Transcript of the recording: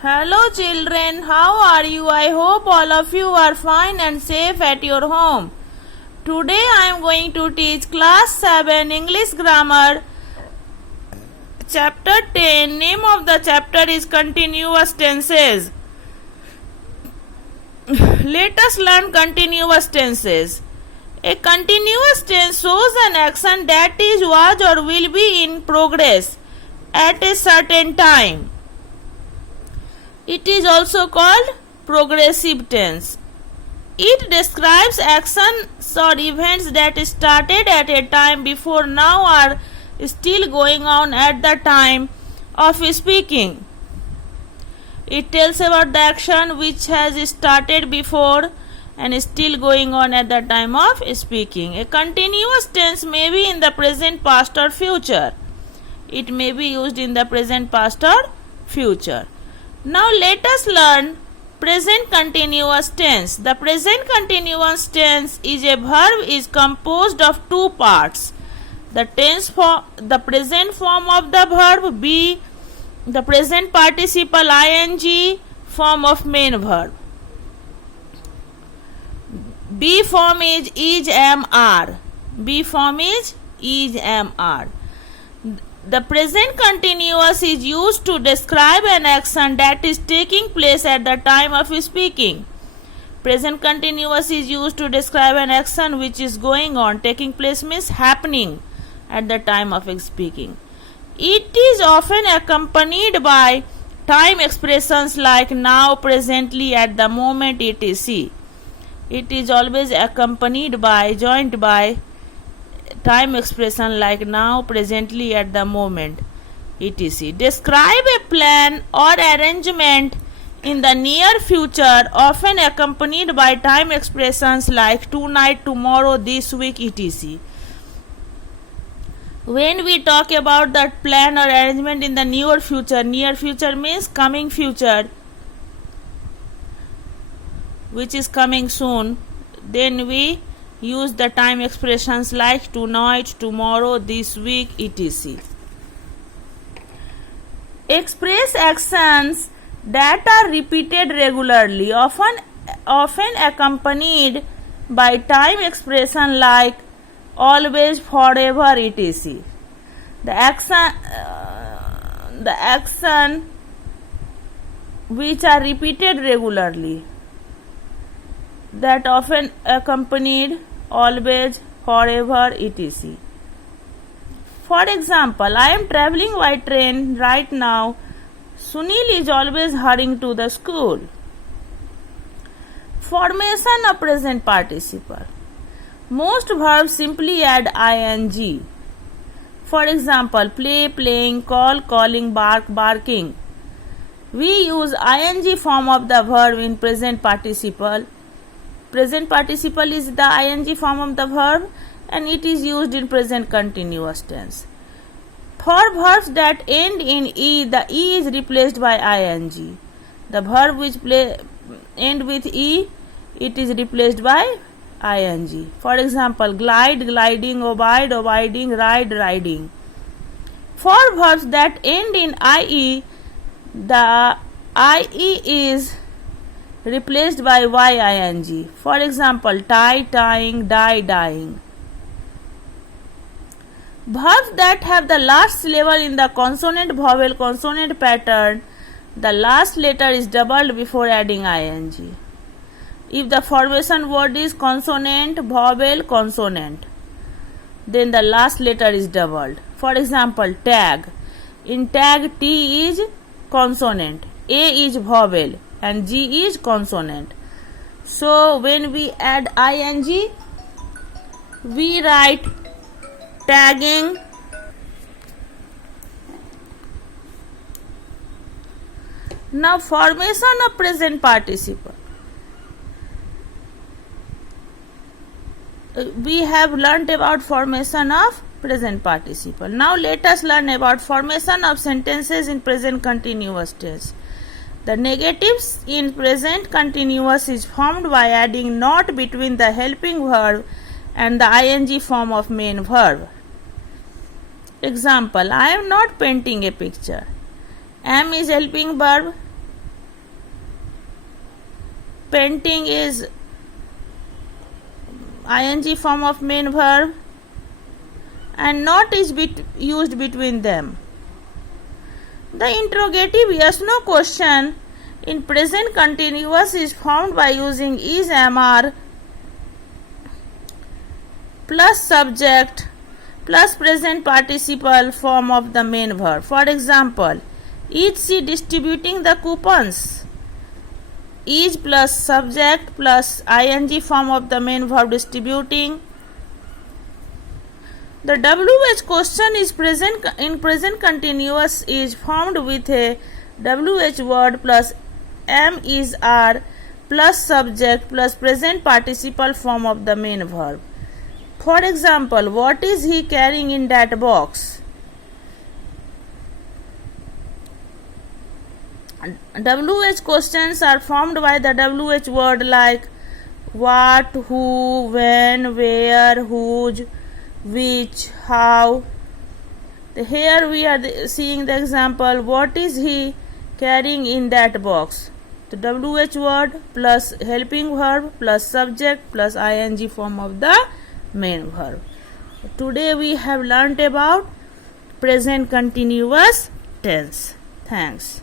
Hello children, how are you? I hope all of you are fine and safe at your home. Today I am going to teach class 7 English grammar chapter 10. Name of the chapter is continuous tenses. Let us learn continuous tenses. A continuous tense shows an action that is, was or will be in progress at a certain time. It is also called progressive tense. It describes actions or events that started at a time before now are still going on at the time of speaking. It tells about the action which has started before and is still going on at the time of speaking. A continuous tense may be in the present, past or future. It may be used in the present, past or future. Now let us learn present continuous tense. The present continuous tense is a verb is composed of two parts. The present form of the verb, be the present participle ing form of main verb. B form is am, are. B form is am, are. The present continuous is used to describe an action that is taking place at the time of speaking. Present continuous is used to describe an action which is going on. Taking place means happening at the time of speaking. It is often accompanied by time expressions like now, presently, at the moment, etc. It is always accompanied by, joined by time expression like now, presently, at the moment, etc. Describe a plan or arrangement in the near future, often accompanied by time expressions like tonight, tomorrow, this week, etc. When we talk about that plan or arrangement in the near future means coming future, which is coming soon, then we use the time expressions like tonight, tomorrow, this week, etc. Express actions that are repeated regularly, often accompanied by time expression like always, forever, etc. The action which are repeated regularly, that often accompanied always, forever, etc. For example, I am traveling by train right now. Sunil is always hurrying to the school. Formation of present participle. Most verbs simply add ing. For example, play, playing, call, calling, bark, barking. We use ing form of the verb in present participle. Present participle is the ing form of the verb and it is used in present continuous tense. For verbs that end in e, the e is replaced by ing. The verb which end with e, it is replaced by ing. For example, glide, gliding, abide, abiding, ride, riding. For verbs that end in ie, the ie is replaced by ing. For example, tie, tying, die, dying. Verbs that have the last syllable in the consonant vowel consonant pattern, the last letter is doubled before adding ing. If the formation word is consonant, vowel, consonant, then the last letter is doubled. For example, tag. In tag, T is consonant, A is vowel and G is consonant. So when we add ing, we write tagging. Now formation of present participle. We have learnt about formation of present participle. Now let us learn about formation of sentences in present continuous tense. The negatives in present continuous is formed by adding not between the helping verb and the ing form of main verb. Example, I am not painting a picture. Am is helping verb, painting is ing form of main verb, and not is used between them. The interrogative yes no question in present continuous is formed by using is, am, are plus subject plus present participle form of the main verb. For example, is she distributing the coupons? Is plus subject plus ing form of the main verb distributing. The WH question is in present continuous is formed with a WH word plus am, is, are plus subject plus present participle form of the main verb. For example, what is he carrying in that box? WH questions are formed by the WH word like what, who, when, where, whose, which, how. Here we are seeing the example, what is he carrying in that box? The WH word plus helping verb plus subject plus ing form of the main verb. Today we have learnt about present continuous tense. Thanks.